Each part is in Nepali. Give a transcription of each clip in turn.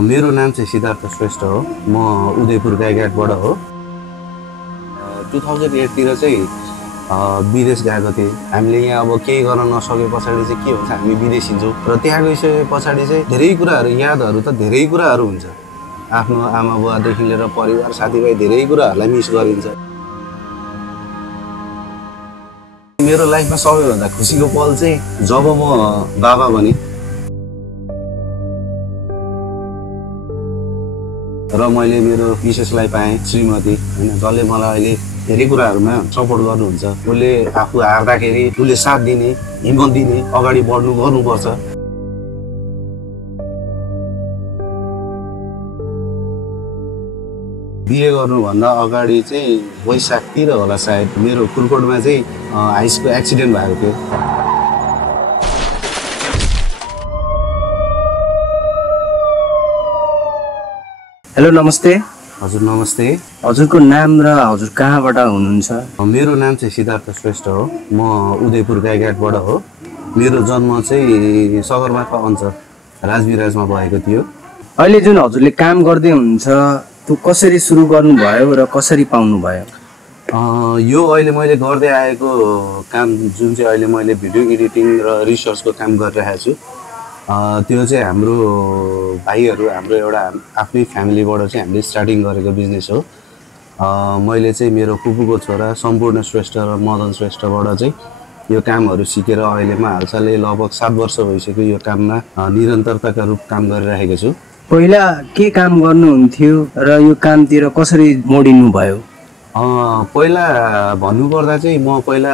मेरो नाम चाहिँ सिद्धार्थ श्रेष्ठ हो। म उदयपुर गाईघाटबाट हो। 2008 तिर चाहिँ विदेश गएको थिएँ। हामीले यहाँ अब केही गर्न नसके पछाडि चाहिँ के हुन्छ, हामी विदेशिन्छौँ र त्यहाँ गइसके पछाडि चाहिँ धेरै कुराहरू, यादहरू त धेरै कुराहरू हुन्छ। आफ्नो आमा बुवादेखि लिएर परिवार साथीभाइ धेरै कुराहरूलाई मिस गरिन्छ। मेरो लाइफमा सबैभन्दा खुसीको पल चाहिँ जब म बाबा बने र मैले मेरो मिसेसलाई पाएँ, श्रीमती होइन, जसले मलाई अहिले धेरै कुराहरूमा सपोर्ट गर्नुहुन्छ। उसले आफू हार्दाखेरि उसले साथ दिने, हिम्मत दिने, अगाडि गर्नुपर्छ। बिहे गर्नुभन्दा अगाडि चाहिँ वैशाखतिर होला सायद मेरो कुरकोटमा चाहिँ हाइसको एक्सिडेन्ट भएको थियो। हेलो, नमस्ते। हजुर नमस्ते। हजुरको नाम र हजुर कहाँबाट हुनुहुन्छ? मेरो नाम चाहिँ सिद्धार्थ श्रेष्ठ हो। म उदयपुर गाईघाटबाट हो। मेरो जन्म चाहिँ सगरमाथा अञ्चल राजविराजमा भएको थियो। अहिले जुन हजुरले काम गर्दै हुनुहुन्छ त्यो कसरी सुरु गर्नुभयो र कसरी पाउनुभयो? यो अहिले मैले गर्दै आएको काम जुन चाहिँ अहिले मैले भिडियो एडिटिङ र रिसर्चको काम गरिरहेको छु, त्यो चाहिँ हाम्रो भाइहरू, हाम्रो एउटा आफ्नै फ्यामिलीबाट चाहिँ हामीले स्टार्टिङ गरेको बिजनेस हो। मैले चाहिँ मेरो फुपूको छोरा सम्पूर्ण श्रेष्ठ र मदन श्रेष्ठबाट चाहिँ यो कामहरू सिकेर अहिलेमा हालसालै लगभग 7 वर्ष भइसक्यो यो काममा निरन्तरताका रूप काम गरिरहेको छु। पहिला के काम गर्नुहुन्थ्यो र यो कामतिर कसरी मोडिनु भयो? पहिला भन्नुपर्दा चाहिँ म पहिला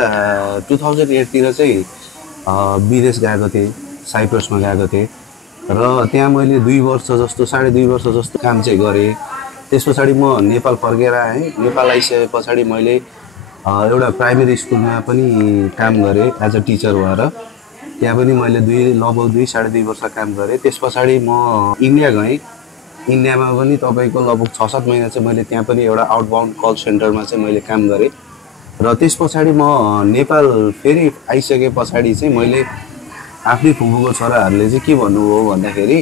2008 तिर चाहिँ विदेश गएको थिएँ, साइप्रसमा गएको थिएँ र त्यहाँ मैले 2 वर्ष जस्तो, 2.5 वर्ष जस्तो काम चाहिँ गरेँ। त्यस पछाडि म नेपाल फर्केर आएँ। नेपाल आइसके पछाडि मैले एउटा प्राइमेरी स्कुलमा पनि काम गरेँ एज अ टिचर भएर। त्यहाँ पनि मैले लगभग 2.5 वर्ष काम गरेँ। त्यस पछाडि म इन्डिया गएँ। इन्डियामा पनि तपाईँको लगभग 6-7 महिना चाहिँ मैले त्यहाँ पनि एउटा आउटबाउन्ड कल सेन्टरमा चाहिँ मैले काम गरेँ। र त्यस पछाडि म नेपाल फेरि आइसके पछाडि चाहिँ मैले आफ्नै फुपूको छोराहरूले चाहिँ के भन्नुभयो भन्दाखेरि,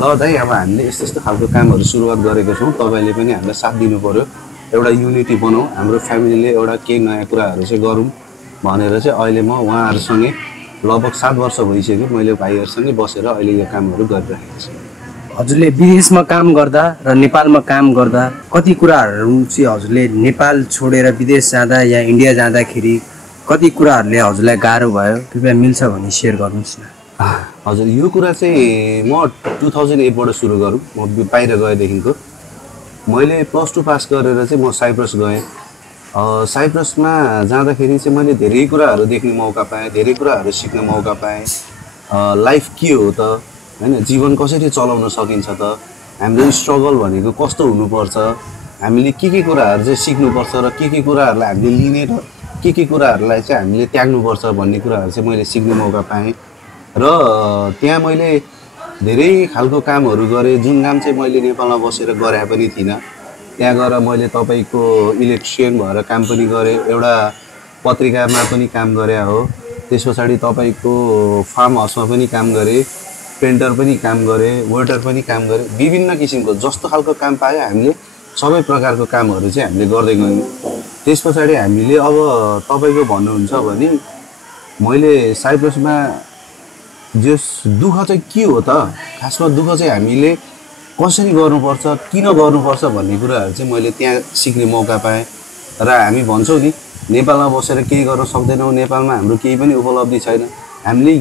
ल दाइ अब हामीले यस्तो यस्तो खालको कामहरू सुरुवात गरेको छौँ, तपाईँले पनि हामीलाई साथ दिनु पऱ्यो, एउटा युनिटी बनाऊ, हाम्रो फ्यामिलीले एउटा केही नयाँ कुराहरू चाहिँ गरौँ भनेर चाहिँ अहिले म उहाँहरूसँगै लगभग 7 वर्ष भइसक्यो मैले भाइहरूसँगै बसेर अहिले यो कामहरू गरिरहेको छु। हजुरले विदेशमा काम गर्दा र नेपालमा काम गर्दा कति कुराहरू चाहिँ हजुरले नेपाल छोडेर विदेश जाँदा या इन्डिया जाँदाखेरि कति कुराहरूले हजुरलाई गाह्रो भयो? कृपया मिल्छ भने सेयर गर्नुहोस् न। हजुर, यो कुरा चाहिँ म 2008बाट सुरु गरौँ। म बाहिर गएदेखिको मैले +2 पास गरेर चाहिँ म साइप्रस गएँ। साइप्रसमा जाँदाखेरि चाहिँ मैले धेरै कुराहरू देख्ने मौका पाएँ, धेरै कुराहरू सिक्ने मौका पाएँ। लाइफ के हो त होइन, जीवन कसरी चलाउन सकिन्छ त, हाम्रो स्ट्रगल भनेको कस्तो हुनुपर्छ, हामीले के कुराहरू चाहिँ सिक्नुपर्छ र के कुराहरूलाई हामीले लिने र के कुराहरूलाई चाहिँ हामीले त्याग्नुपर्छ भन्ने कुराहरू चाहिँ मैले सिक्ने मौका पाएँ। र त्यहाँ मैले धेरै खालको कामहरू गरेँ जुन काम चाहिँ मैले नेपालमा बसेर गरे पनि थिइनँ। त्यहाँ गएर मैले तपाईँको इलेक्ट्रिसियन भएर काम पनि गरेँ, एउटा पत्रिकामा पनि काम गरे हो। त्यस पछाडि तपाईँको फार्म हाउसमा पनि काम गरेँ, पेन्टर पनि काम गरेँ, वेटर पनि काम गरेँ। विभिन्न किसिमको जस्तो खालको काम पायो हामीले सबै प्रकारको कामहरू चाहिँ हामीले गर्दै गयौँ। त्यस पछाडि हामीले अब तपाईँको भन्नुहुन्छ भने मैले साइप्रसमा जस दुःख चाहिँ के हो त, खासमा दुःख चाहिँ हामीले कसरी गर्नुपर्छ, किन गर्नुपर्छ भन्ने कुराहरू चाहिँ मैले त्यहाँ सिक्ने मौका पाएँ। र हामी भन्छौँ नि नेपालमा बसेर केही गर्न सक्दैनौँ, नेपालमा हाम्रो केही पनि उपलब्धि छैन। हामीले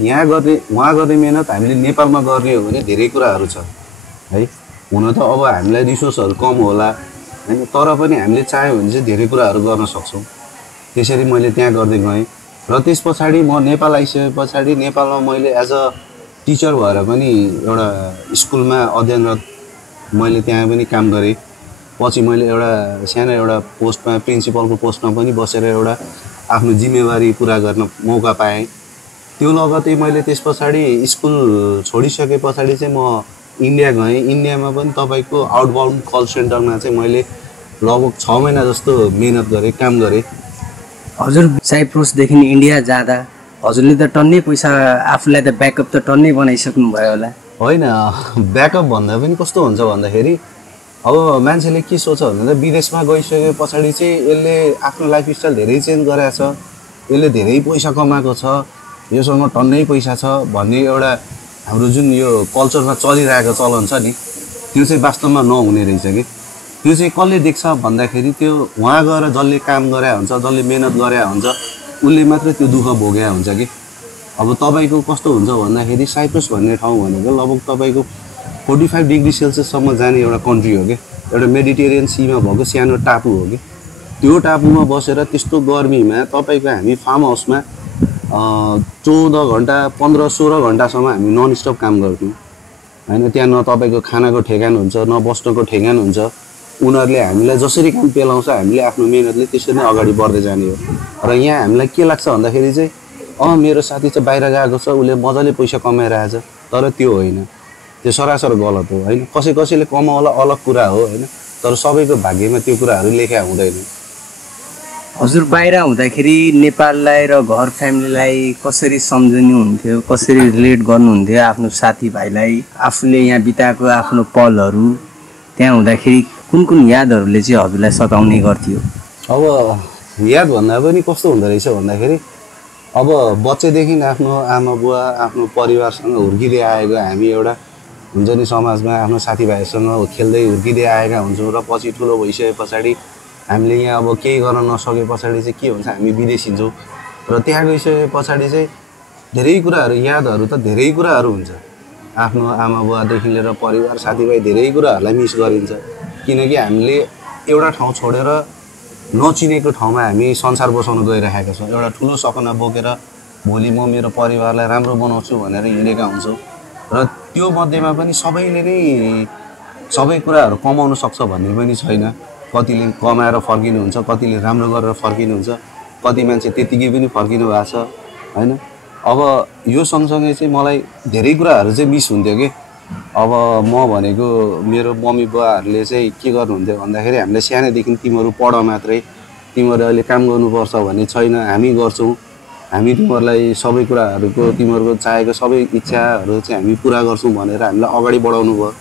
वहाँ गर्ने मेहनत हामीले नेपालमा गर्ने हो भने धेरै कुराहरू छ है। हुन त अब हामीलाई रिसोर्सहरू कम होला होइन, तर पनि हामीले चाह्यो भने चाहिँ धेरै कुराहरू गर्न सक्छौँ। त्यसरी मैले त्यहाँ गर्दै गएँ। र त्यस पछाडि म नेपाल आइसके पछाडि नेपालमा मैले एज अ टिचर भएर पनि एउटा स्कुलमा अध्ययनरत मैले त्यहाँ पनि काम गरेँ। पछि मैले एउटा सानो एउटा पोस्टमा, प्रिन्सिपलको पोस्टमा पनि बसेर एउटा आफ्नो जिम्मेवारी पुरा गर्न मौका पाएँ। त्यो लगतै मैले त्यस पछाडि स्कुल छोडिसके पछाडि चाहिँ म इन्डिया गएँ। इन्डियामा पनि तपाईँको आउटबाउन्ड कल सेन्टरमा चाहिँ मैले लगभग 6 महिना जस्तो मेहनत गरेँ, काम गरेँ। हजुर साइप्रसदेखि इन्डिया जाँदा हजुरले त टन्नै पैसा आफूलाई त ब्याकअप त टन्नै बनाइसक्नु भयो होला, होइन ब्याकअप भन्दा पनि कस्तो हुन्छ भन्दाखेरि अब मान्छेले के सोच्छ भन्दा विदेशमा गइसके पछाडि चाहिँ यसले आफ्नो लाइफस्टाइल धेरै चेन्ज गरेको छ, यसले धेरै पैसा कमाएको छ, योसँग टन्नै पैसा छ भन्ने एउटा हाम्रो जुन यो कल्चरमा चलिरहेको चलन छ नि, त्यो चाहिँ वास्तवमा नहुने रहेछ कि। त्यो चाहिँ कसले देख्छ भन्दाखेरि त्यो वहाँ गएर जसले काम गरे हुन्छ, जसले मेहनत गरे हुन्छ, उसले मात्रै त्यो दुःख भोगेको हुन्छ कि। अब तपाईँको कस्तो हुन्छ भन्दाखेरि साइप्रस भन्ने ठाउँ भनेको लगभग तपाईँको 45 डिग्री सेल्सियससम्म जाने एउटा कन्ट्री हो कि, एउटा मेडिटेरियन सीमा भएको सानो टापु हो कि। त्यो टापुमा बसेर त्यस्तो गर्मीमा तपाईँको हामी फार्म हाउसमा 14 घन्टा 15-16 घन्टासम्म हामी नन स्टप काम गर्थ्यौँ होइन। त्यहाँ न तपाईँको खानाको ठेगान हुन्छ, न बस्नको ठेगान हुन्छ। उनीहरूले हामीलाई जसरी काम पेलाउँछ हामीले आफ्नो मेहनतले त्यसरी नै अगाडि बढ्दै जाने हो। र यहाँ हामीलाई के लाग्छ भन्दाखेरि चाहिँ मेरो साथी चाहिँ बाहिर गएको छ, उसले मजाले पैसा कमाइरहेछ, तर त्यो होइन, त्यो सरासर गलत हो होइन। कसैले कमाउला अलग कुरा हो होइन, तर सबैको भाग्यमा त्यो कुराहरू लेखा हुँदैन। हजुर बाहिर हुँदाखेरि नेपाललाई र घर फ्यामिलीलाई कसरी सम्झिनुहुन्थ्यो, कसरी रिलेट गर्नुहुन्थ्यो आफ्नो साथीभाइलाई, आफूले यहाँ बिताएको आफ्नो पलहरू, त्यहाँ हुँदाखेरि कुन कुन यादहरूले चाहिँ हजुरलाई सताउने गर्थ्यो? अब याद भन्दा पनि कस्तो हुँदो रहेछ भन्दाखेरि अब बच्चैदेखि आफ्नो आमा बुवा आफ्नो परिवारसँग हुर्किँदै आएको हामी एउटा हुन्छ नि, समाजमा आफ्नो साथीभाइसँग खेल्दै हुर्किँदै आएका हुन्छौँ। र पछि ठुलो भइसके पछाडि हामीले यहाँ अब केही गर्न नसके पछाडि चाहिँ के हुन्छ, हामी विदेशिन्छौँ। र त्यहाँ गइसके पछाडि चाहिँ धेरै कुराहरू, यादहरू त धेरै कुराहरू हुन्छ। आफ्नो आमा बुवादेखि लिएर परिवार साथीभाइ धेरै कुराहरूलाई मिस गरिन्छ, किनकि हामीले एउटा ठाउँ छोडेर नचिनेको ठाउँमा हामी संसार बसाउन गइरहेका छौँ। एउटा ठुलो सपना बोकेर भोलि म मेरो परिवारलाई राम्रो बनाउँछु भनेर हिँडेका हुन्छौँ। र त्यो मध्येमा पनि सबैले नै सबै कुराहरू कमाउन सक्छ भन्ने पनि छैन। कतिले कमाएर फर्किनुहुन्छ, कतिले राम्रो गरेर फर्किनुहुन्छ, कति मान्छे त्यतिकै पनि फर्किनु भएको छ होइन। अब यो सँगसँगै चाहिँ मलाई धेरै कुराहरू चाहिँ मिस हुन्थ्यो कि। अब म भनेको मेरो मम्मी बुवाहरूले चाहिँ के गर्नुहुन्थ्यो भन्दाखेरि हामीलाई सानैदेखि तिमीहरू पढ मात्रै, तिमीहरू अहिले काम गर्नुपर्छ भन्ने छैन, हामी गर्छौँ, हामी तिमीहरूलाई सबै कुराहरूको तिमीहरूको चाहेको सबै इच्छाहरू चाहिँ हामी पुरा गर्छौँ भनेर हामीलाई अगाडि बढाउनु भयो।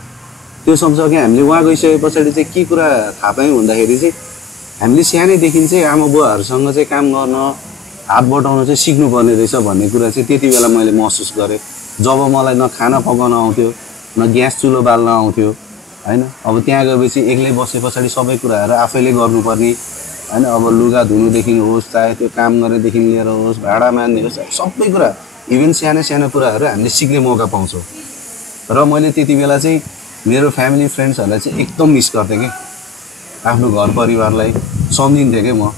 त्यो सँगसँगै हामीले उहाँ गइसके पछाडि चाहिँ के कुरा थाहा पायौँ भन्दाखेरि चाहिँ हामीले सानैदेखि चाहिँ आमा बुवाहरूसँग चाहिँ काम गर्न, हात बटाउन चाहिँ सिक्नुपर्ने रहेछ भन्ने कुरा चाहिँ त्यति बेला मैले महसुस गरेँ। जब मलाई न खाना पकाउन आउँथ्यो, न ग्यास चुलो बाल्न आउँथ्यो होइन। अब त्यहाँ गएपछि एक्लै बसे पछाडि सबै कुराहरू आफैले गर्नुपर्ने होइन। अब लुगा धुनुदेखि होस्, चाहे त्यो काम गरेदेखि लिएर होस्, भाडा मान्ने होस्, सबै कुरा, इभन सानो सानो कुराहरू हामीले सिक्ने मौका पाउँछौँ। र मैले त्यति बेला चाहिँ मेरो फ्यामिली फ्रेन्ड्सहरूलाई चाहिँ एकदम मिस गर्थेँ कि, आफ्नो घर परिवारलाई सम्झिन्थेँ कि म।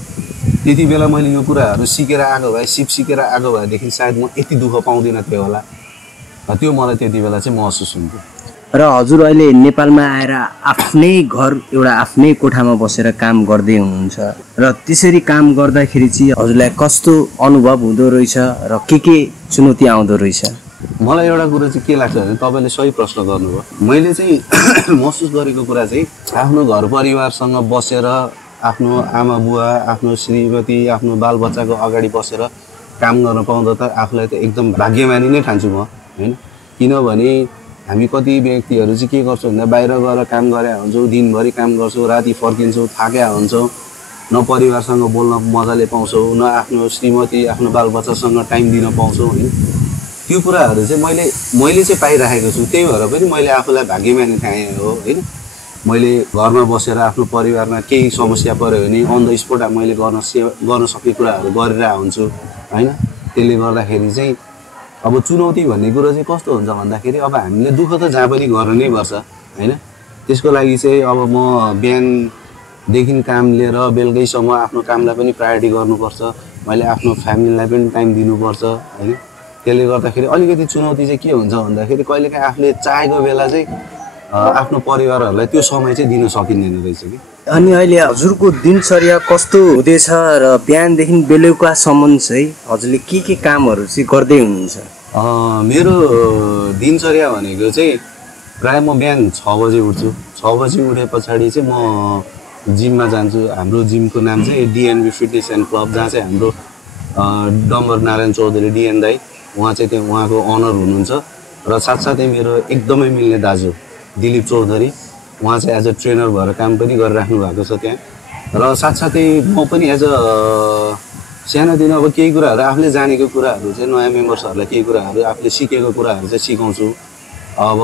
त्यति बेला मैले यो कुराहरू सिकेर आएको भए, सिकेर आएको भएदेखि सायद म यति दुःख पाउँदिनँ थियो होला। त्यो मलाई त्यति बेला चाहिँ महसुस हुन्थ्यो। र हजुर अहिले नेपालमा आएर आफ्नै घर, एउटा आफ्नै कोठामा बसेर काम गर्दै हुनुहुन्छ, र त्यसरी काम गर्दाखेरि चाहिँ हजुरलाई कस्तो अनुभव हुँदो रहेछ र के चुनौती आउँदो रहेछ? मलाई एउटा कुरा चाहिँ के लाग्छ भने तपाईँले सही प्रश्न गर्नुभयो। मैले चाहिँ महसुस गरेको कुरा चाहिँ आफ्नो घर परिवारसँग बसेर आफ्नो आमा बुवा, आफ्नो श्रीमती, आफ्नो बालबच्चाको अगाडि बसेर काम गर्न पाउँदा त आफूलाई त एकदम भाग्यमानी नै ठान्छु म होइन। किनभने हामी कति व्यक्तिहरू चाहिँ के गर्छौँ भन्दा बाहिर गएर काम गरे हुन्छौँ, दिनभरि काम गर्छौँ, राति फर्किन्छौँ, थाकेका हुन्छौँ, न परिवारसँग बोल्न मजाले पाउँछौँ, न आफ्नो श्रीमती, आफ्नो बालबच्चासँग टाइम दिन पाउँछौँ होइन। त्यो कुराहरू चाहिँ मैले चाहिँ पाइरहेको छु। त्यही भएर पनि मैले आफूलाई भाग्यमानी ठाने हो होइन। मैले घरमा बसेर आफ्नो परिवारमा केही समस्या पऱ्यो भने अन द स्पोट मैले गर्न सक्ने कुराहरू गरिरहेको हुन्छु होइन। त्यसले गर्दाखेरि चाहिँ अब चुनौती भन्ने कुरो चाहिँ कस्तो हुन्छ भन्दाखेरि अब हामीले दुःख त जहाँ पनि गर्नै पर्छ होइन। त्यसको लागि चाहिँ अब म बिहानदेखि काम लिएर बेलुकैसम्म आफ्नो कामलाई पनि प्रायोरिटी गर्नुपर्छ, मैले आफ्नो फ्यामिलीलाई पनि टाइम दिनुपर्छ होइन। त्यसले गर्दाखेरि अलिकति चुनौती चाहिँ के हुन्छ भन्दाखेरि कहिलेकाहीँ आफूले चाहेको बेला चाहिँ आफ्नो परिवारहरूलाई त्यो समय चाहिँ दिन सकिँदैन रहेछ कि। अनि अहिले हजुरको दिनचर्या कस्तो हुँदैछ र बिहानदेखि बेलुकासम्म चाहिँ हजुरले के कामहरू चाहिँ गर्दै हुनुहुन्छ? मेरो दिनचर्या भनेको चाहिँ प्रायः म बिहान 6 बजे उठ्छु। 6 बजे उठे पछाडि चाहिँ म जिममा जान्छु। हाम्रो जिमको नाम चाहिँ डिएनबी फिटनेस एन्ड क्लब, जहाँ चाहिँ हाम्रो डम्बर नारायण चौधरी डिएन दाई, उहाँ चाहिँ त्यहाँ उहाँको अनर हुनुहुन्छ। र साथसाथै मेरो एकदमै मिल्ने दाजु दिलीप चौधरी, उहाँ चाहिँ एज अ ट्रेनर भएर काम पनि गरिराख्नु भएको छ त्यहाँ। र साथसाथै म पनि एज अ सानोदेखि अब केही कुराहरू आफूले जानेको कुराहरू चाहिँ नयाँ मेम्बर्सहरूलाई केही कुराहरू आफूले सिकेको कुराहरू चाहिँ सिकाउँछु। अब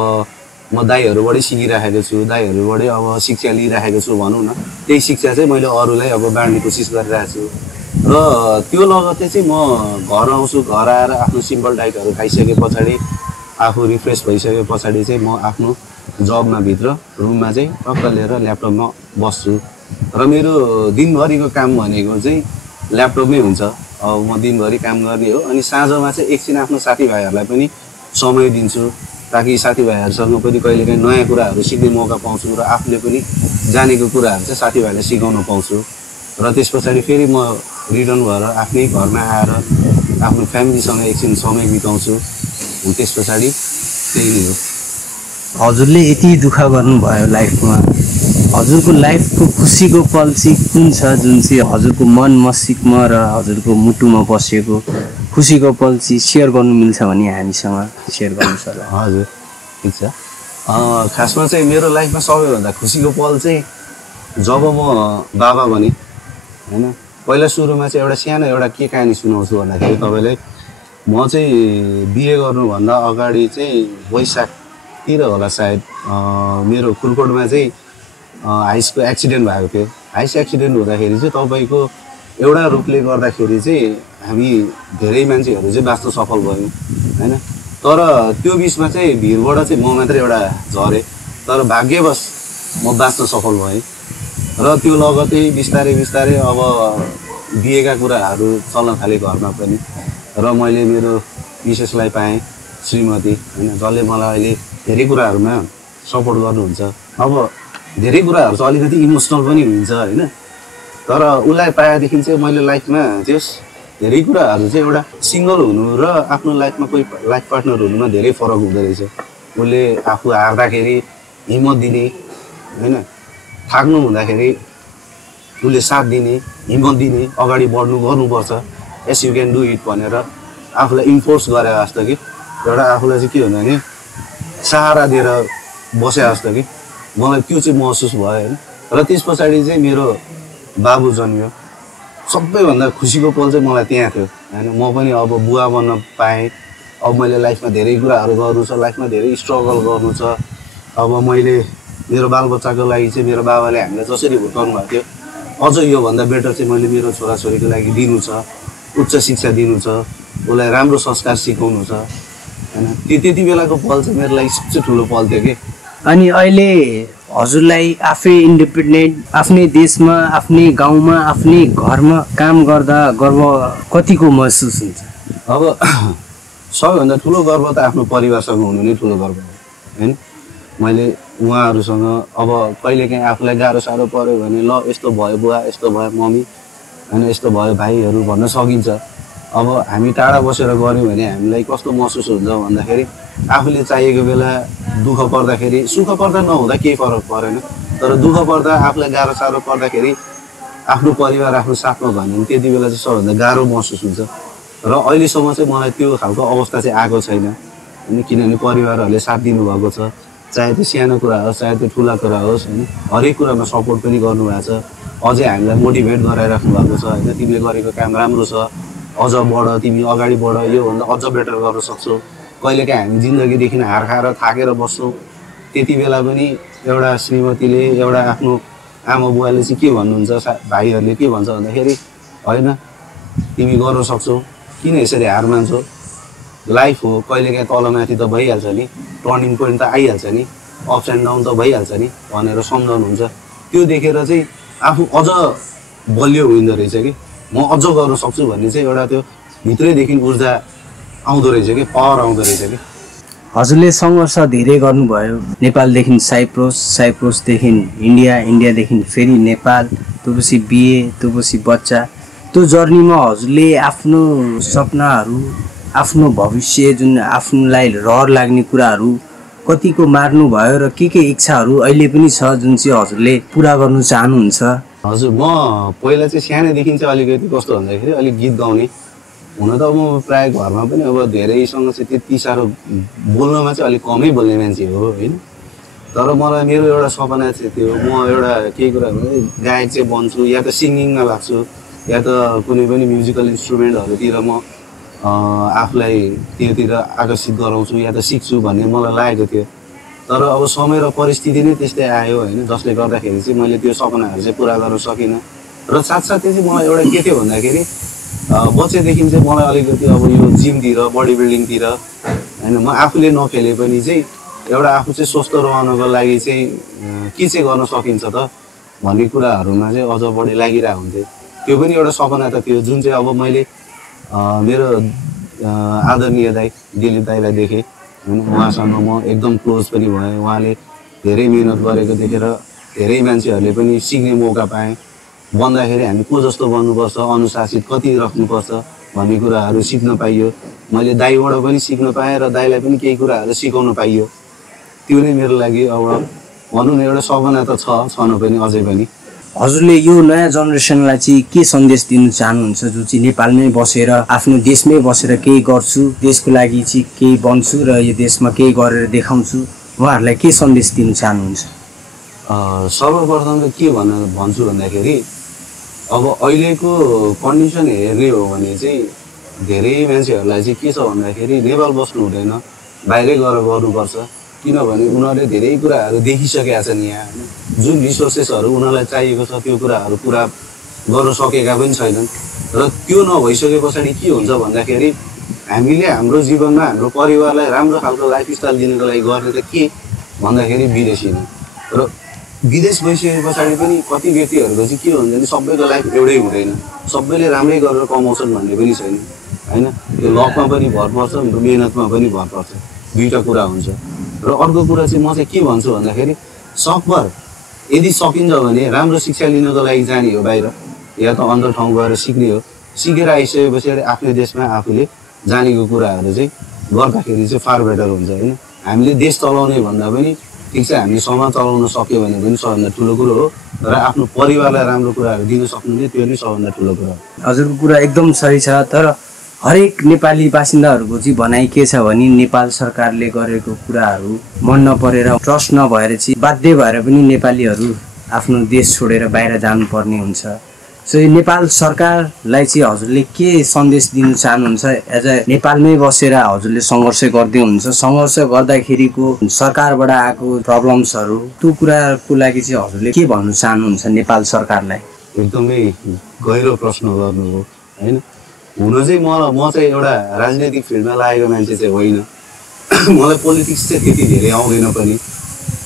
म दाइहरूबाटै सिकिराखेको छु, दाइहरूबाटै अब शिक्षा लिइराखेको छु भनौँ न। त्यही शिक्षा चाहिँ मैले अरूलाई अब बाँड्ने कोसिस गरिरहेको छु। र त्यो लगत्तै चाहिँ म घर आउँछु, घर आएर आफ्नो सिम्पल डाइटहरू खाइसके पछाडि आफू रिफ्रेस भइसके पछाडि चाहिँ म आफ्नो जबमा भित्र रुममा चाहिँ टक्क लिएर ल्यापटपमा बस्छु। र मेरो दिनभरिको काम भनेको चाहिँ ल्यापटपमै हुन्छ। अब म दिनभरि काम गर्ने हो, अनि साँझमा चाहिँ एकछिन आफ्नो साथीभाइहरूलाई पनि समय दिन्छु, ताकि साथीभाइहरूसँग पनि कहिलेकाहीँ नयाँ कुराहरू सिक्ने मौका पाउँछु र आफूले पनि जानेको कुराहरू चाहिँ साथीभाइलाई सिकाउन पाउँछु। र त्यस पछाडि फेरि म रिटर्न भएर आफ्नै घरमा आएर आफ्नो फ्यामिलीसँग एकछिन समय बिताउँछु। अनि त्यस पछाडि त्यही नै हो। हजुरले यति दुःख गर्नुभयो लाइफमा, हजुरको लाइफको खुसीको पल चाहिँ कुन छ जुन चाहिँ हजुरको मन मस्तिष्कमा र हजुरको मुटुमा बसेको खुसीको पल चाहिँ सेयर गर्नु मिल्छ भने हामीसँग सेयर गर्नुहोस् होला। हजुर, ठिक छ। खासमा चाहिँ मेरो लाइफमा सबैभन्दा खुसीको पल चाहिँ जब म बाबा बने होइन। पहिला सुरुमा चाहिँ एउटा सानो एउटा के कहानी सुनाउँछु भन्दाखेरि तपाईँलाई, म चाहिँ बिए गर्नुभन्दा अगाडि चाहिँ वैशाखतिर होला सायद मेरो कुलकोटमा चाहिँ हाइसको एक्सिडेन्ट भएको थियो। हाइस एक्सिडेन्ट हुँदाखेरि चाहिँ तपाईँको एउटा रूपले गर्दाखेरि चाहिँ हामी धेरै मान्छेहरू चाहिँ बाँच्न सफल भयौँ होइन। तर त्यो बिचमा चाहिँ भिरबाट चाहिँ म मात्रै एउटा झरेँ, तर भाग्यवश म बाँच्न सफल भएँ। र त्यो लगतै बिस्तारै बिस्तारै अब बिहेका कुराहरू चल्न थाले घरमा पनि। र मैले मेरो मिसेसलाई पाएँ, श्रीमती होइन, जसले मलाई अहिले धेरै कुराहरूमा सपोर्ट गर्नुहुन्छ। अब धेरै कुराहरू चाहिँ अलिकति इमोसनल पनि हुन्छ होइन, तर उसलाई पाएदेखि चाहिँ मैले लाइफमा त्यस धेरै कुराहरू चाहिँ एउटा सिङ्गल हुनु र आफ्नो लाइफमा कोही लाइफ पार्टनर हुनुमा धेरै फरक हुँदो रहेछ। उसले आफू हार्दाखेरि हिम्मत दिने होइन, थाक्नु हुँदाखेरि उसले साथ दिने, हिम्मत दिने, अगाडि बढ्नु गर्नुपर्छ, S U can do it भनेर आफूलाई इन्फोर्स गरे जस्तो कि एउटा आफूलाई चाहिँ के हुन्छ भने सहारा दिएर बसे जस्तो कि मलाई त्यो चाहिँ महसुस भयो होइन। र त्यस पछाडि चाहिँ मेरो बाबु जन्मियो। सबैभन्दा खुसीको पल चाहिँ मलाई त्यहाँ थियो होइन। म पनि अब बुवा बन्न पाएँ। अब मैले लाइफमा धेरै कुराहरू गर्नु छ, लाइफमा धेरै स्ट्रगल गर्नु छ। अब मैले मेरो बालबच्चाको लागि चाहिँ मेरो बाबाले हामीलाई जसरी हुर्काउनु भएको थियो, अझ योभन्दा बेटर चाहिँ मैले मेरो छोराछोरीको लागि दिनु छ, उच्च शिक्षा दिनु छ, उसलाई राम्रो संस्कार सिकाउनु छ होइन। त्यति बेलाको पल चाहिँ मेरो लागि सबसे ठुलो पल थियो कि। अनि अहिले हजुरलाई आफै इन्डिपेन्डेन्ट आफ्नै देशमा, आफ्नै गाउँमा, आफ्नै घरमा काम गर्दा गर्व कतिको महसुस हुन्छ? अब सबैभन्दा ठुलो गर्व त आफ्नो परिवारसँग हुनु नै ठुलो गर्व हो होइन। मैले उहाँहरूसँग अब कहिलेकाहीँ आफूलाई गाह्रो साह्रो पऱ्यो भने ल यस्तो भयो बुवा, यस्तो भयो मम्मी होइन, यस्तो भयो भाइहरू भन्न सकिन्छ। अब हामी टाढा बसेर गऱ्यौँ भने हामीलाई कस्तो महसुस हुन्छ भन्दाखेरि आफूले चाहिएको बेला दुःख पर्दाखेरि, सुख पर्दा नहुँदा केही फरक परेन, तर दुःख पर्दा आफूलाई गाह्रो साह्रो पर्दाखेरि आफ्नो परिवार आफ्नो साथमा भन्यो भने त्यति बेला चाहिँ सबभन्दा गाह्रो महसुस हुन्छ। र अहिलेसम्म चाहिँ मलाई त्यो खालको अवस्था चाहिँ आएको छैन होइन, किनभने परिवारहरूले साथ दिनुभएको छ। चाहे त्यो सानो कुरा होस्, चाहे त्यो ठुला कुरा होस् होइन, हरेक कुरामा सपोर्ट पनि गर्नुभएको छ। अझै हामीलाई मोटिभेट गराइराख्नु भएको छ होइन। तिमीले गरेको काम राम्रो छ, अझ बढ, तिमी अगाडि बढ, योभन्दा अझ बेटर गर्न सक्छौ। कहिलेकाहीँ हामी जिन्दगीदेखि हार खाएर थाकेर बस्छौँ, त्यति बेला पनि एउटा श्रीमतीले, एउटा आफ्नो आमा बुवाले चाहिँ के भन्नुहुन्छ, भाइहरूले के भन्छ भन्दाखेरि होइन तिमी गर्न सक्छौ, किन यसरी हार मान्छौ, लाइफ हो, कहिलेकाहीँ तलमाथि त भइहाल्छ नि, टर्निङ पोइन्ट त आइहाल्छ नि, अप्स एन्ड डाउन त भइहाल्छ नि भनेर सम्झाउनुहुन्छ। त्यो देखेर चाहिँ आफू अझ बलियो हुँदो रहेछ कि म अझ गर्न सक्छु भन्ने चाहिँ एउटा त्यो भित्रैदेखि ऊर्जा आउँदो रहेछ कि, पावर आउँदो रहेछ कि। हजुरले सङ्घर्ष धेरै गर्नुभयो, नेपालदेखि साइप्रस, साइप्रसदेखि इन्डिया, इन्डियादेखि फेरि नेपाल, त्योपछि बिहे, त्योपछि बच्चा। त्यो जर्नीमा हजुरले आफ्नो सपनाहरू, आफ्नो भविष्य जुन आफ्नोलाई रहर लाग्ने कुराहरू कतिको मार्नुभयो र के इच्छाहरू अहिले पनि छ जुन चाहिँ हजुरले पुरा गर्नु चाहनुहुन्छ? हजुर, म पहिला चाहिँ सानैदेखि चाहिँ अलिकति कस्तो भन्दाखेरि अलिक गीत गाउने हुन त म प्रायः घरमा पनि अब धेरैसँग चाहिँ त्यति साह्रो बोल्नमा चाहिँ अलिक कमै बोल्ने मान्छे हो होइन। तर मलाई मेरो एउटा सपना चाहिँ त्यो म एउटा केही कुरा गायक चाहिँ बन्छु या त सिङ्गिङमा लाग्छु या त कुनै पनि म्युजिकल इन्स्ट्रुमेन्टहरूतिर म आफूलाई त्योतिर आकर्षित गराउँछु या त सिक्छु भन्ने मलाई लागेको थियो। तर अब समय र परिस्थिति नै त्यस्तै आयो होइन, जसले गर्दाखेरि चाहिँ मैले त्यो सपनाहरू चाहिँ पुरा गर्न सकिनँ। र साथसाथै चाहिँ मलाई एउटा के थियो भन्दाखेरि बच्चैदेखि चाहिँ मलाई अलिकति अब यो जिमतिर बडी बिल्डिङतिर होइन म आफूले नखेले पनि चाहिँ एउटा आफू चाहिँ स्वस्थ रहनको लागि चाहिँ के चाहिँ गर्न सकिन्छ त भन्ने कुराहरूमा चाहिँ अझ बढी लागिरहेको हुन्थ्यो। त्यो पनि एउटा सपना त थियो जुन चाहिँ अब मैले मेरो आदरणीय दाइ दिलीप दाइलाई देखेँ होइन, उहाँसँग म एकदम क्लोज पनि भएँ। उहाँले धेरै मिहिनेत गरेको देखेर धेरै मान्छेहरूले पनि सिक्ने मौका पाएँ। बन्दाखेरि हामी को जस्तो बन्नुपर्छ, अनुशासित कति राख्नुपर्छ भन्ने कुराहरू सिक्न पाइयो। मैले दाइबाट पनि सिक्न पाएँ र दाइलाई पनि केही कुराहरू सिकाउन पाइयो। त्यो नै मेरो लागि अब भनौँ न एउटा सपना त छन पनि अझै पनि। हजुरले यो नयाँ जेनेरेसनलाई चाहिँ के सन्देश दिनु चाहनुहुन्छ जो चाहिँ नेपालमै बसेर आफ्नो देशमै बसेर केही गर्छु, देशको लागि चाहिँ केही बन्छु र यो देशमा केही गरेर देखाउँछु, उहाँहरूलाई के सन्देश दिनु चाहनुहुन्छ? सर्वप्रथम त के भन्छु भन्दाखेरि अब अहिलेको कन्डिसन हेर्ने हो भने चाहिँ धेरै मान्छेहरूलाई चाहिँ के छ भन्दाखेरि नेपाल बस्नु हुँदैन, बाहिरै गएर गर्नुपर्छ। किनभने उनीहरूले धेरै कुराहरू देखिसकेका छन् यहाँ होइन, जुन रिसोर्सेसहरू उनीहरूलाई चाहिएको छ त्यो कुराहरू पुरा गर्न सकेका पनि छैनन्। र त्यो नभइसके पछाडि के हुन्छ भन्दाखेरि हामीले हाम्रो जीवनमा हाम्रो परिवारलाई राम्रो खालको लाइफस्टाइल दिनको लागि गर्ने त के भन्दाखेरि विदेशी नै। र विदेश गइसके पछाडि पनि कति व्यक्तिहरूको चाहिँ के हुन्छ भने सबैको लाइफ एउटै हुँदैन, सबैले राम्रै गरेर कमाउँछन् भन्ने पनि छैन होइन। त्यो लकमा पनि भर पर्छ, मेहनतमा पनि भर पर्छ, दुईवटा कुरा हुन्छ। र अर्को कुरा चाहिँ म चाहिँ के भन्छु भन्दाखेरि सकभर यदि सकिन्छ भने राम्रो शिक्षा लिनको लागि जाने हो बाहिर या त अन्य ठाउँ गएर सिक्ने हो। सिकेर आइसके पछाडि आफ्नो देशमा आफूले जानेको कुराहरू चाहिँ गर्दाखेरि चाहिँ फार बेटर हुन्छ होइन। हामीले देश चलाउने भन्दा पनि ठिक छ हामीले समाज चलाउन सक्यो भने पनि सबभन्दा ठुलो कुरो हो। र आफ्नो परिवारलाई राम्रो कुराहरू दिन सक्नु चाहिँ त्यो नै सबभन्दा ठुलो कुरा हो। हजुरको कुरा एकदम सही छ। तर हरेक नेपाली बासिन्दाहरूको चाहिँ भनाइ के छ भने नेपाल सरकारले गरेको कुराहरू मन नपरेर ट्रस्ट नभएर चाहिँ बाध्य भएर पनि नेपालीहरू आफ्नो देश छोडेर बाहिर जानुपर्ने हुन्छ। सो यो नेपाल सरकारलाई चाहिँ हजुरले के सन्देश दिनु चाहनुहुन्छ? एज अ नेपालमै बसेर हजुरले सङ्घर्ष गर्दै हुनुहुन्छ, सङ्घर्ष गर्दाखेरिको सरकारबाट आएको प्रब्लम्सहरू त्यो कुराको लागि चाहिँ हजुरले के भन्नु चाहनुहुन्छ नेपाल सरकारलाई? एकदमै गहिरो प्रश्न गर्नु हो होइन। हुन चाहिँ म चाहिँ एउटा राजनैतिक फिल्डमा लागेको मान्छे चाहिँ होइन, मलाई पोलिटिक्स चाहिँ त्यति धेरै आउँदैन पनि।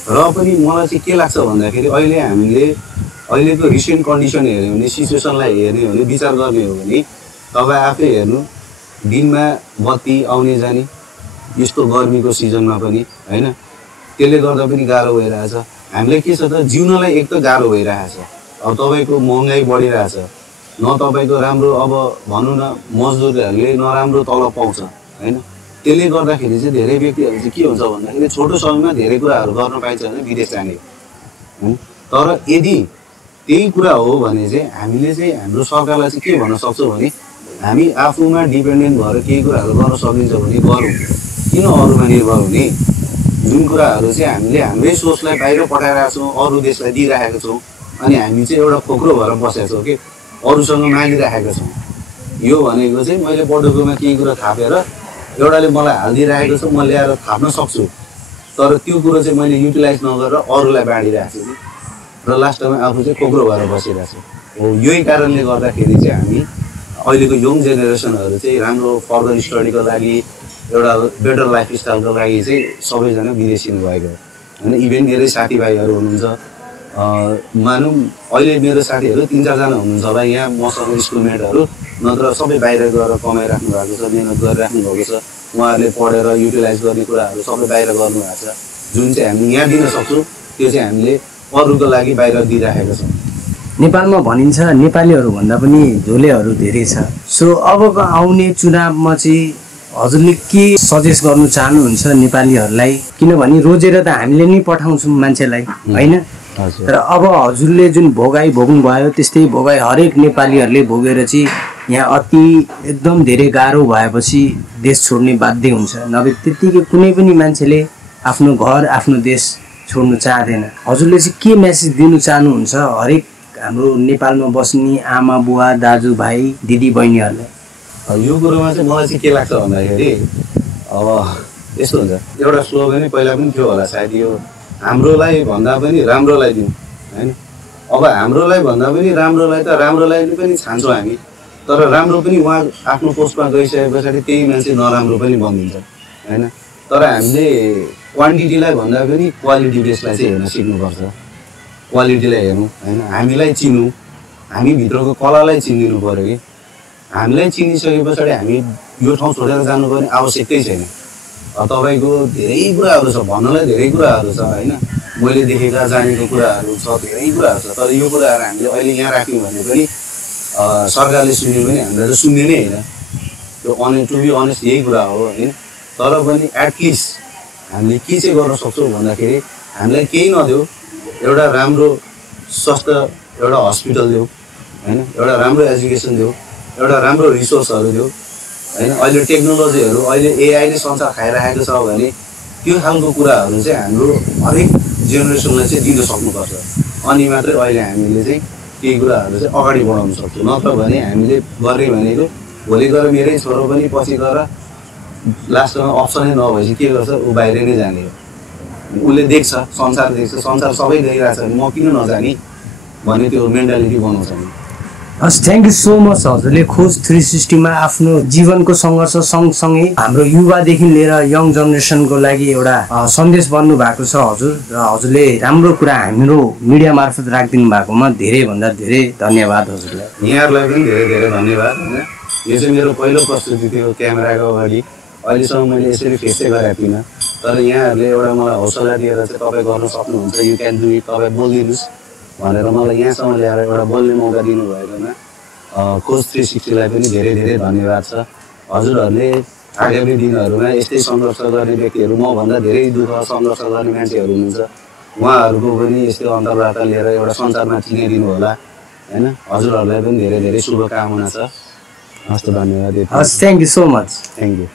र पनि मलाई चाहिँ के लाग्छ भन्दाखेरि अहिले हामीले अहिलेको रिसेन्ट कन्डिसन हेऱ्यो भने, सिचुएसनलाई हेर्ने हो भने, विचार गर्ने हो भने तपाईँ आफै हेर्नु, दिनमा बत्ती आउने जाने यस्तो गर्मीको सिजनमा पनि होइन, त्यसले गर्दा पनि गाह्रो भइरहेछ। हामीलाई के छ त जिउनलाई एक त गाह्रो भइरहेछ। अब तपाईँको महँगाइ बढिरहेछ, न तपाईँको राम्रो अब भनौँ न मजदुरहरूले नराम्रो तलब पाउँछ होइन। त्यसले गर्दाखेरि चाहिँ धेरै व्यक्तिहरू चाहिँ के हुन्छ भन्दाखेरि छोटो समयमा धेरै कुराहरू गर्न पाइन्छ भने विदेश जाने होइन। तर यदि त्यही कुरा हो भने चाहिँ हामीले चाहिँ हाम्रो सरकारलाई चाहिँ के भन्न सक्छौँ भने हामी आफूमा डिपेन्डेन्ट भएर केही कुराहरू गर्न सकिन्छ भने गरौँ, किन अरूमा निर्भर हुने। जुन कुराहरू चाहिँ हामीले हाम्रै सोचलाई बाहिर पठाइरहेको छौँ, अरू देशलाई दिइरहेको छौँ, अनि हामी चाहिँ एउटा खोक्रो भएर बसेका छौँ कि अरूसँग मागिरहेका छौँ। यो भनेको चाहिँ मैले बटुकोमा केही कुरा थापेर एउटाले मलाई हालिदिइरहेको छ, म ल्याएर थाप्न सक्छु, तर त्यो कुरो चाहिँ मैले युटिलाइज नगरेर अरूलाई बाँडिरहेको छु र लास्टमा आफू चाहिँ खोक्रो भएर बसिरहेको छु। हो यही कारणले गर्दाखेरि चाहिँ हामी अहिलेको यङ जेनेरेसनहरू चाहिँ राम्रो फर्दर स्टडीको लागि एउटा बेटर लाइफस्टाइलको लागि चाहिँ सबैजना विदेशी भएको होइन। इभेन धेरै साथीभाइहरू हुनुहुन्छ, मानौँ अहिले मेरो साथीहरू 3-4जना हुनुहुन्छ होला यहाँ मसँग स्कुलमेटहरू, नत्र सबै बाहिर गएर कमाइराख्नु भएको छ, मिहिनेत गरिराख्नु भएको छ। उहाँहरूले पढेर युटिलाइज गर्ने कुराहरू सबै बाहिर गर्नुभएको छ। जुन चाहिँ हामी यहाँ दिन सक्छौँ त्यो चाहिँ हामीले अरूको लागि बाहिर दिइराखेका छौँ। नेपालमा भनिन्छ नेपालीहरू भन्दा पनि झोलेहरू धेरै छ। सो अबको आउने चुनावमा चाहिँ हजुरले के सजेस्ट गर्नु चाहनुहुन्छ नेपालीहरूलाई? किनभने रोजेर त हामीले नै पठाउँछौँ मान्छेलाई होइन, तर अब हजुरले जुन भोगाइ भोग्नु भयो त्यस्तै भोगाइ हरेक नेपालीहरूले भोगेर चाहिँ यहाँ अति एकदम धेरै गाह्रो भएपछि देश छोड्ने बाध्य हुन्छ, नभए त्यतिकै कुनै पनि मान्छेले आफ्नो घर आफ्नो देश छोड्नु चाहँदैन। हजुरले चाहिँ के मेसेज दिनु चाहनुहुन्छ हरेक हाम्रो नेपालमा बस्ने आमा बुवा दाजुभाइ दिदी बहिनीहरूलाई? यो कुरोमा चाहिँ मलाई चाहिँ के लाग्छ भन्दाखेरि अब यस्तो हुन्छ, एउटा स्लोगन पहिला पनि थियो होला सायद, यो हाम्रोलाई भन्दा पनि राम्रोलाई दिउँ होइन। अब हाम्रोलाई भन्दा पनि राम्रोलाई त राम्रोलाई पनि छान्छौँ हामी, तर राम्रो पनि उहाँ आफ्नो पोस्टमा गइसके पछाडि त्यही मान्छे नराम्रो पनि बनिन्छ होइन। तर हामीले क्वान्टिटीलाई भन्दा पनि क्वालिटी बेसलाई चाहिँ हेर्न सिक्नुपर्छ, क्वालिटीलाई हेर्नु होइन, हामीलाई चिन्नु, हामी भित्रको कलालाई चिनिदिनु पऱ्यो कि हामीलाई चिनिसके पछाडि हामी यो ठाउँ छोडेर जानुपर्ने आवश्यकतै छैन। तपाईँको धेरै कुराहरू छ, भन्नलाई धेरै कुराहरू छ होइन, मैले देखेका जानेको कुराहरू छ, धेरै कुराहरू छ, तर यो कुराहरू हामीले अहिले यहाँ राख्यौँ भने पनि सरकारले सुन्यो भने हामीले त सुन्ने नै होइन, त्यो टु बी अनेस्ट यही कुरा हो होइन। तर पनि एटलिस्ट हामीले के चाहिँ गर्न सक्छौँ भन्दाखेरि हामीलाई केही नदेऊ, एउटा राम्रो स्वास्थ्य एउटा हस्पिटल देऊ होइन, एउटा राम्रो एजुकेसन देऊ, एउटा राम्रो रिसोर्सहरू देऊ होइन। अहिले टेक्नोलोजीहरू अहिले एआईले संसार खाइरहेको छ भने त्यो खालको कुराहरू चाहिँ हाम्रो हरेक जेनेरेसनलाई चाहिँ दिन सक्नुपर्छ, अनि मात्रै अहिले हामीले चाहिँ केही कुराहरू चाहिँ अगाडि बढाउन सक्छौँ। नत्र भने हामीले गर्ने भनेको भोलि गएर मेरै छोरो पनि पछि गएर लास्टमा अप्सनै नभएपछि के गर्छ, ऊ बाहिर नै जाने हो, उसले देख्छ संसार देख्छ, संसार सबै देखिरहेको छ भने म किन नजाने भन्ने त्यो मेन्टालिटी बनाउँछ। हस्, थ्याङ्क यू सो मच। हजुरले खोज 360मा आफ्नो जीवनको सङ्घर्ष सँगसँगै हाम्रो युवादेखि लिएर यङ जेनेरेसनको लागि एउटा सन्देश बन्नु भएको छ हजुर, र हजुरले राम्रो कुरा हाम्रो मिडिया मार्फत राखिदिनु भएकोमा धेरैभन्दा धेरै धन्यवाद हजुरलाई। यहाँहरूलाई पनि धेरै धेरै धन्यवाद होइन। यो चाहिँ मेरो पहिलो प्रस्तुति थियो क्यामेराको अगाडि, अहिलेसम्म मैले यसरी फेसै गरेको थिइनँ, तर यहाँहरूले एउटा मलाई हौसला दिएर चाहिँ तपाईँ गर्न सक्नुहुन्छ, यु क्यान डु इट, तपाईँ बोलिदिनुहोस् भनेर मलाई यहाँसम्म ल्याएर एउटा बोल्ने मौका दिनुभएकोमा खोज 360लाई पनि धेरै धेरै धन्यवाद छ। हजुरहरूले आगामी दिनहरूमा यस्तै सङ्घर्ष गर्ने व्यक्तिहरू, मभन्दा धेरै दुःख सङ्घर्ष गर्ने मान्छेहरू हुनुहुन्छ, उहाँहरूको पनि यस्तै अन्तर्वार्ता लिएर एउटा संसारमा चिनाइदिनु होला होइन। हजुरहरूलाई पनि धेरै धेरै शुभकामना छ। हस् त, धन्यवाद। हस्, thank you so much. Thank you.